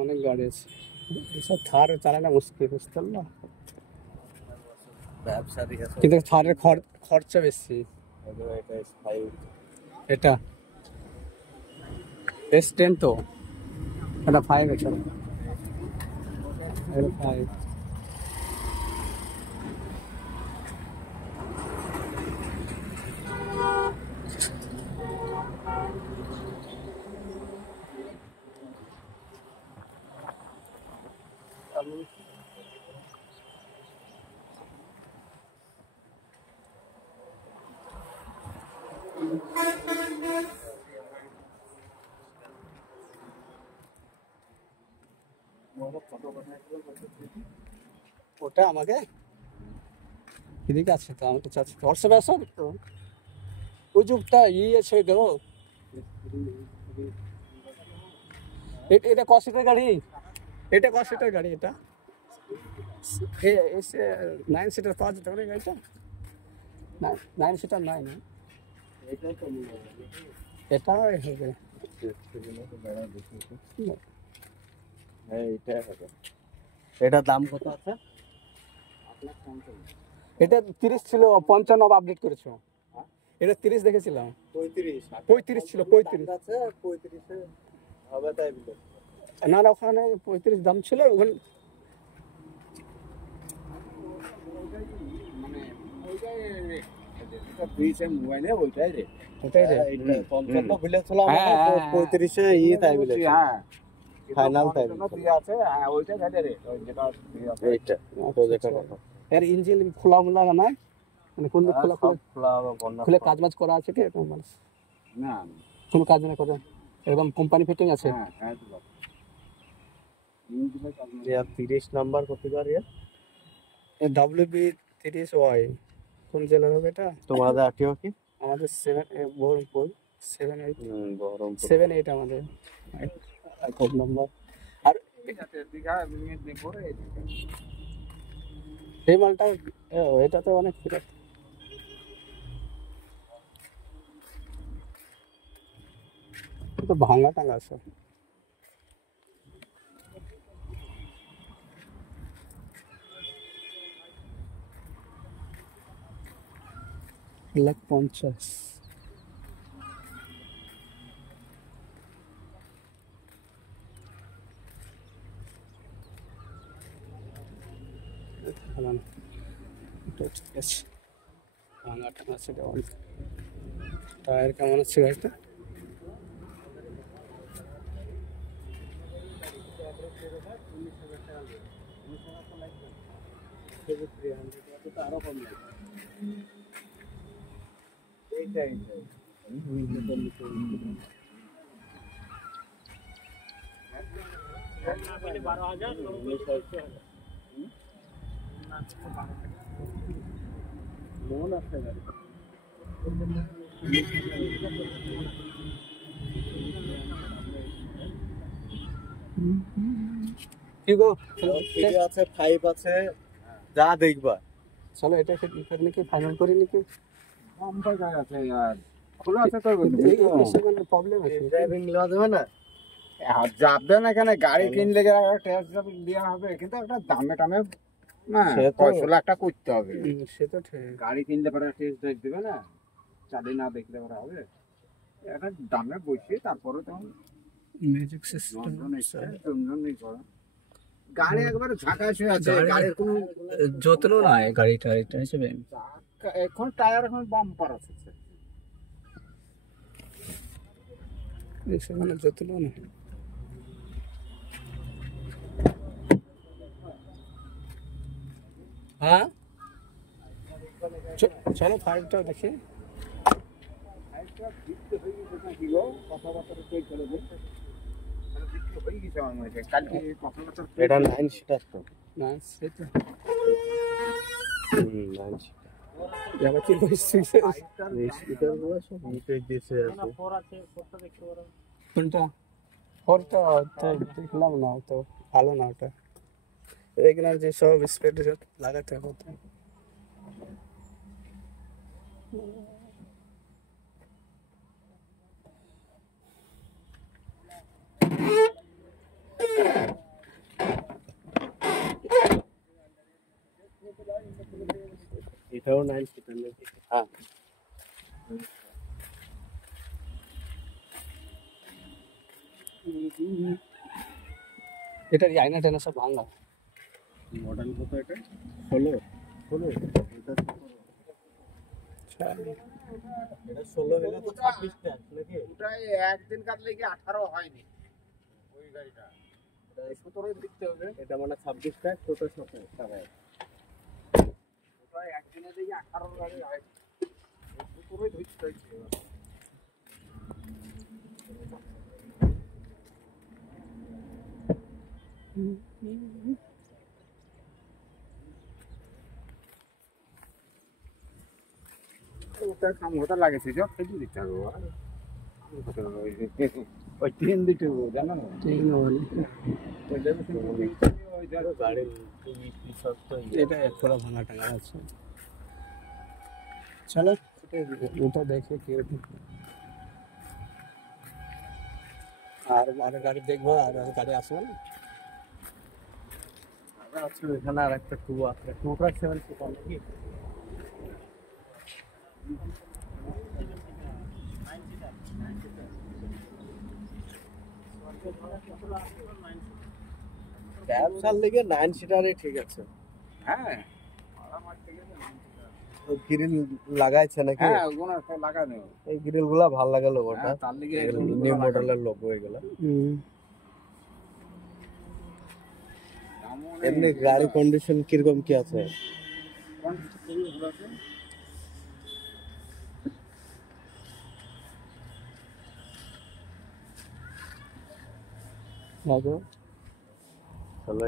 অনেক গাড়ি আছে, এসব থার চালানো মুশকিল, বুঝতে পারলো। কিন্তু থারের খরচা বেশি। এটা S10 তো, এটা 5 আছে, এটা 5। ওটা আমাকে এদিকে আছে তো, আমাকে চাচ্ছি হোয়াটসঅ্যাপে আসো তো, ওই যুগটা আছে দেবো। এটা ক সিটের গাড়ি? এটা ক সিটের গাড়ি? এটা 9 সিটার পাওয়া যেতে পারে গাড়িটা? 9 সিটার নয় না, এটা হবে। এটার দাম কত আছে? এটা 30 ছিল, 55 আপডেট করেছো। এটা 30 দেখেছিলাম, 35 ছিল, 35 আছে, 35 হবে তাই বলে। না না, ওখানে 35 দাম ছিল ওখানে। মোবাইলে ওইটাই রে, ওটাই রে। 55 বলেছিল, 35 তাই বলে। হ্যাঁ, ফাইনাল তাই আছে। হ্যাঁ, ওইটা ঘাটে রে, যেটা এইটা তো দেখা কথা। এর ইঞ্জিন খোলা মোলা না, মানে কোন দিক খোলা খুলে কাজ বাজ করা আছে কি এরকম? মানে না, কোনো কাজ না করে একদম কোম্পানি ফিটিং আছে। হ্যাঁ হ্যাঁ, 30 নাম্বার কত গাড়ি? WB30Y। কোন জেলার হবে এটা? তোমাদের আরটিও কি? আমাদের 7 বহরমপুর 78। বহরমপুর 78 আমাদের কোড নাম্বার। আর দীঘা পরে এই মালটা এটাতে অনেক ফিরে তো, ভাঙা টাঙ্গা আছে। লাখ 50। ঠিক আছে, ভাঙা টাঙ্গা আছে। টায়ার কেমন আছে গাড়িটা? আরো কম লাগে। এইটাই 12,000 লোন আছে গাড়ি। কি গো, আছে, 5 আছে, যা দেখবা। চলো এটা নাকি ফাইনাল করি নাকি? আমটা জায়গা আছে यार, খোলা আছে তো সেখানে প্রবলেম আছে, ড্রাইভিং লওয়া যাবে না। যাবে না কেন, গাড়ি কিনলে টেস্ট ড্রাইভিং দেওয়া হবে, কিন্তু একটা দামে টামে না 5 লাখটা করতে হবে। সে তো ঠিক, গাড়ি কিনলে পরে টেস্ট ড্রাইভ দেবে না, চালিয়ে না দেখলে পরে হবে। একটা দামে বসিয়ে তারপরে তখন মিউজিক সিস্টেম নেই করা। গাড়ি একবারে ঝাঁকায় শুয়ে আছে, গাড়ির কোনো যত্ন নাই গাড়িটা এটা হিসেবে। এখন টায়ার এখন বাম্পার আছে, সেখানে যত্ন নাই। হ্যাঁ চলো 5টা দেখি। এটা 9 সিটার তো, না সেটা 9 সিটার। আবার কি বলছিস? স্পিকার গুলো সব নিচে দিয়েছে আছে। কোনটা? ওরটা তো দেখলাম না, তো ভালো না ওটা। এখানে যে সব স্পেড লাগাতে হবে। এটাও 9 সিটার নাকি? হ্যাঁ এটার এই আয়না টায়না সব ভাঙা। মডেল কত এটা? 16 16 এটা এটা 16 হলে তো 26 টা নাকি? ওটাই একদিন কাটলে কি 18 হয়নি ওই গাড়িটা। এটা 17 দিতে হবে। এটা মানে 26 টা ছোট ছোট সবাই। ওটা একদিনে দেখি 18 গাড়ি হয়। 17 ধরতে হচ্ছে। ওটা কাম হতে লাগেছে যে ফেলে দিতে হবে ওই ট্রেন দিতে হবে জানো না গাড়ির সব তো এটা থোড়া ভাঙা টাঙা আছে। চলো ওটা দেখে কি আর আর গাড়ি দেখবো আর গাড়ি আসবে না। আছে এখানে আর একটা টু আছে 2.7 সিটার নাকি? ব্যবসার লেগে 9 সিটারই ঠিক আছে। হ্যাঁ গ্রিল লাগাইছে নাকি? হ্যাঁ ওগুলো সব লাগানো এই গ্রিল গুলা ভাল লাগে লোগোটা। তার লিগে নিউ মডেলের লোগো এগুলা। এমনি গাড়ি কন্ডিশন কিরকম কি আছে? ভালো চলো